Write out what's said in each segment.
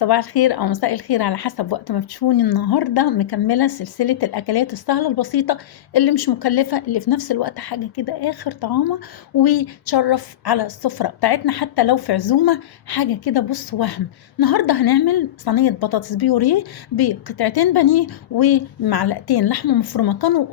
صباح الخير أو مساء الخير على حسب وقت ما بتشوفوني. النهاردة مكملة سلسلة الأكلات السهلة البسيطة اللي مش مكلفة، اللي في نفس الوقت حاجة كده آخر طعامة وتشرف على السفرة بتاعتنا حتى لو في عزومة. حاجة كده بص وهم. النهاردة هنعمل صينية بطاطس بيوريه بقطعتين بانيه ومعلقتين لحمة مفرومة كانوا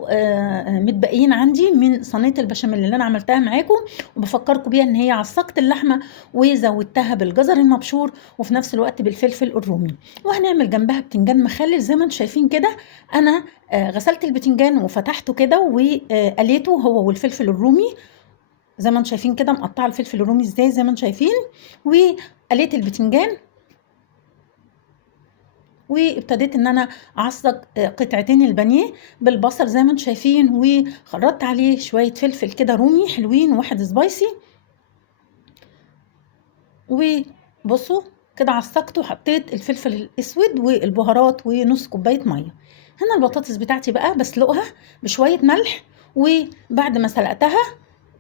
متبقيين عندي من صينية البشاميل اللي أنا عملتها معاكم، وبفكركم بيها إن هي عصقت اللحمة وزودتها بالجزر المبشور وفي نفس الوقت بالفلفل الرومي. وهنعمل جنبها بتنجان مخلل زي ما انتم شايفين كده. انا غسلت البتنجان وفتحته كده وقليته هو والفلفل الرومي زي ما انتم شايفين كده، مقطعه الفلفل الرومي ازاي زي ما انتم شايفين، وقليت البتنجان وابتديت ان انا اعصج قطعتين البانيه بالبصل زي ما انتم شايفين، وخرطت عليه شويه فلفل كده رومي حلوين وواحد سبايسي. وبصوا كده عصقته وحطيت الفلفل الاسود والبهارات ونص كوبايه ميه. هنا البطاطس بتاعتي بقى بسلقها بشويه ملح، وبعد ما سلقتها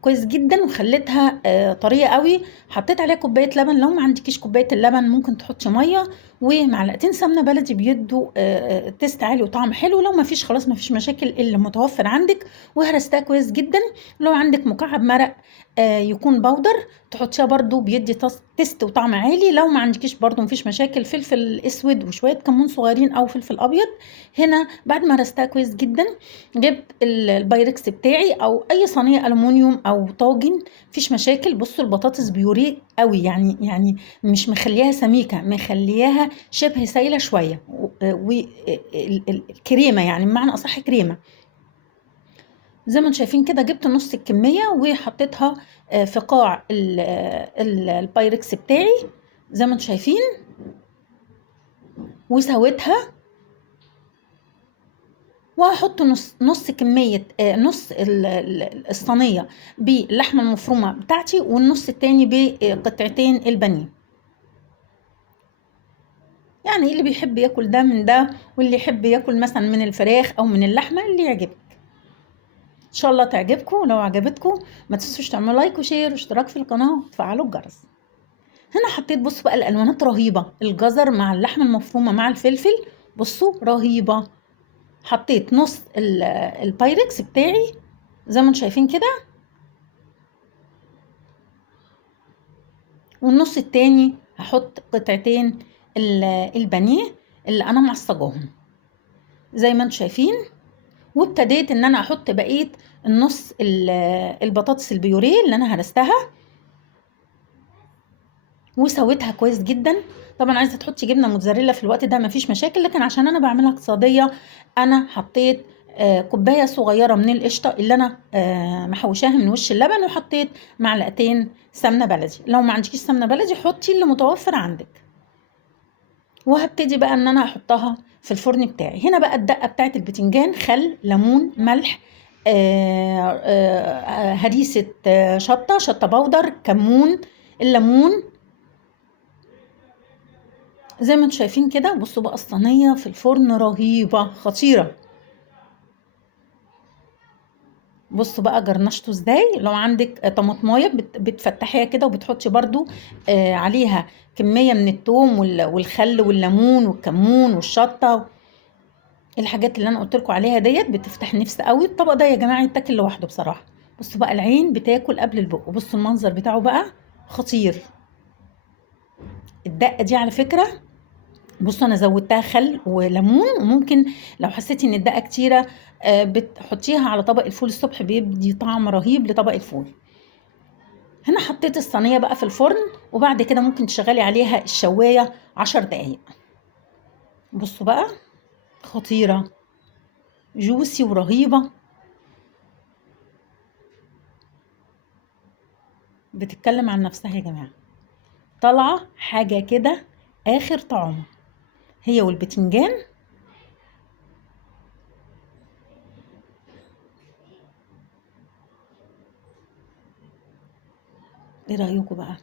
كويس جدا وخليتها طريه قوي، حطيت عليها كوبايه لبن. لو ما عندكيش كوبايه اللبن ممكن تحطي ميه، ومعلقتين سمنه بلدي بيدوا تيست عالي وطعم حلو. لو ما فيش خلاص ما فيش مشاكل، اللي متوفر عندك. وهرستها كويس جدا. لو عندك مكعب مرق يكون بودر تحطيها برضو بيدي تيست وطعم عالي. لو ما عندكيش برضو مفيش مشاكل، فلفل اسود وشويه كمون صغيرين او فلفل ابيض. هنا بعد ما رستها كويس جدا جبت البايركس بتاعي او اي صينيه الومنيوم او طاجن، مفيش مشاكل. بصوا البطاطس بيوريه قوي، يعني مش مخلياها سميكه، مخلياها شبه سايله شويه والكريمه، يعني بمعنى اصح كريمه زي ما انتم شايفين كده. جبت نص الكميه وحطيتها في قاع البايركس بتاعي زي ما انتم شايفين، وسويتها. وهحط نص كميه نص الصينيه باللحمه المفرومه بتاعتي، والنص التاني بقطعتين البانيه. يعني اللي بيحب ياكل ده من ده، واللي يحب ياكل مثلا من الفراخ او من اللحمه اللي يعجبك. ان شاء الله تعجبكم. لو عجبتكم ما تنسوش تعملوا لايك وشير واشتراك في القناه وتفعلوا الجرس. هنا حطيت بصوا بقى الالوانات رهيبه، الجزر مع اللحمه المفرومه مع الفلفل بصوا رهيبه. حطيت نص البايركس بتاعي زي ما انتم شايفين كده، والنص التاني هحط قطعتين البانيه اللي انا معصجاهم زي ما انتم شايفين. وابتديت ان انا احط بقيه النص البطاطس البيوريه اللي انا هرستها وسويتها كويس جدا. طبعا عايزه تحطي جبنه موتزاريلا في الوقت ده مفيش مشاكل، لكن عشان انا بعملها اقتصاديه انا حطيت كوبايه صغيره من القشطه اللي انا محوشاها من وش اللبن، وحطيت معلقتين سمنه بلدي. لو ما عندكيش سمنه بلدي حطي اللي متوفر عندك. وهبتدي بقى ان انا احطها في الفرن بتاعي. هنا بقى الدقه بتاعت البتنجان، خل، ليمون، ملح، هريسه شطه بودر، كمون، الليمون زي ما انتم شايفين كده. بصوا بقى الصينيه في الفرن رهيبه خطيره. بصوا بقى جرنشته ازاي. لو عندك طماطمايه بتفتحيها كده وبتحطي برضو عليها كميه من الثوم والخل والليمون والكمون والشطه، الحاجات اللي انا قلت لكم عليها ديت بتفتح نفس قوي. الطبق ده يا جماعه يتاكل لوحده بصراحه. بصوا بقى العين بتاكل قبل البق، وبصوا المنظر بتاعه بقى خطير. الدقه دي على فكره بصوا انا زودتها خل وليمون، وممكن لو حسيتي ان الدقه كتيره بتحطيها على طبق الفول الصبح بيدي طعم رهيب لطبق الفول. هنا حطيت الصينيه بقى في الفرن، وبعد كده ممكن تشغلي عليها الشوايه 10 دقايق. بصوا بقى خطيره جوسي ورهيبه، بتتكلم عن نفسها يا جماعه. طالعه حاجه كده اخر طعم هي والبتنجان. ايه رايكم بقى؟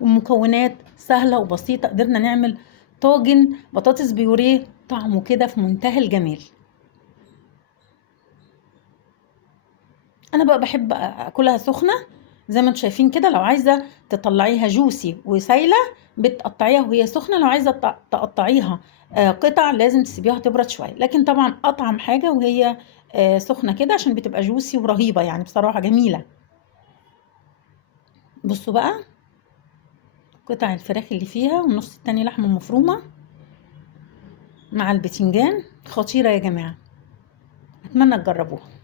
ومكونات سهله وبسيطه قدرنا نعمل طاجن بطاطس بيوريه طعمه كده في منتهى الجمال. انا بقى بحب اكلها سخنه زي ما انتم شايفين كده. لو عايزه تطلعيها جوسي وسايله بتقطعيها وهي سخنه، لو عايزه تقطعيها قطع لازم تسيبيها تبرد شويه، لكن طبعا اطعم حاجه وهي سخنه كده عشان بتبقى جوسي ورهيبه يعني بصراحه جميله. بصوا بقى قطع الفراخ اللي فيها والنص التاني لحمه مفرومه مع البتنجان خطيره يا جماعه، اتمنى تجربوها.